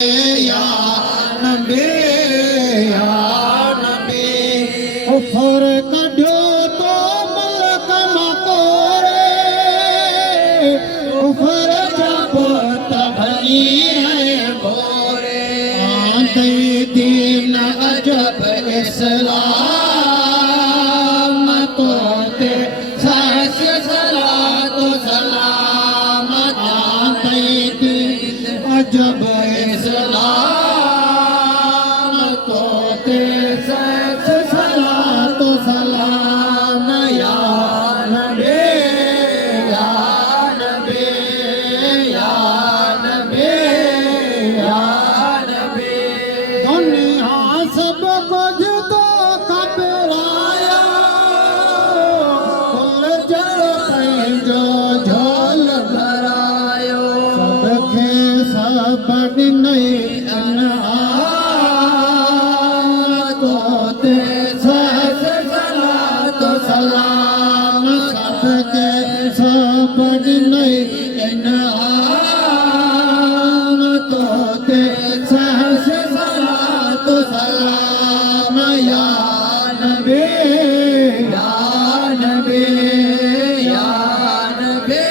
या नबी या नबी उफर कढो तो मलक मकोरे उफर जब तहली है भोरे आंदे दीन अजब इस्लाम तो ते सच सलात सलाम आंदे दीन अजब इस्लाम तो ते सच सलात सलाम या नबी या नबी या नबी या नबी दुनिया सब कुछ तो कबराया कुल जड़ पंहिंजो झोल भरायो सबके सब ॾिनई अनआम तो ते सच सलात सलाम सबके सब ॾिनई अनआम तो ते सच सलात सलाम या नबी या नबी या नबी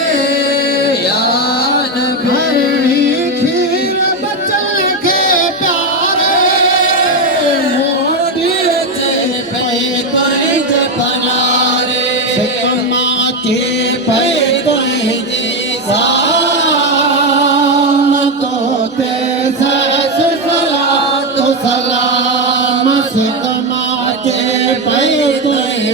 या नबी खीर बचन के प्यारे मोड़िए ते पे कोई बनारे सिकमा के पे कोई साम तो ते सच सलात सलाम सिकमा के पे कोई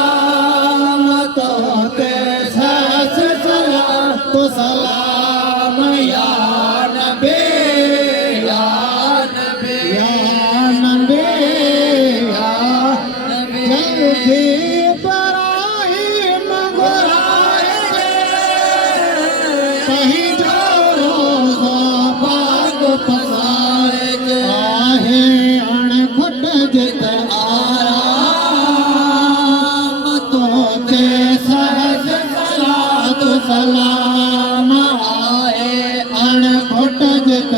साम तो ते सच सलात सलाम या नबी या नबी या नबी या नबी जल्दी इब्राहिम गुराए कहीं जाओ बाग पसाए आहे अणखुट जित आराम तो ते सच सलात सलाम आए अणखुट जित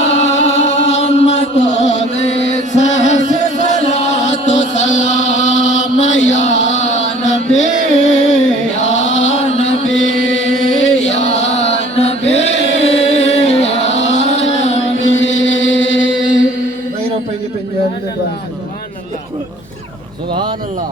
आराम तो ते सच सलात सलाम या नबी या नबी या नबी या नबी Mayroon pa yung pinyan, diba? सुभान अल्लाह।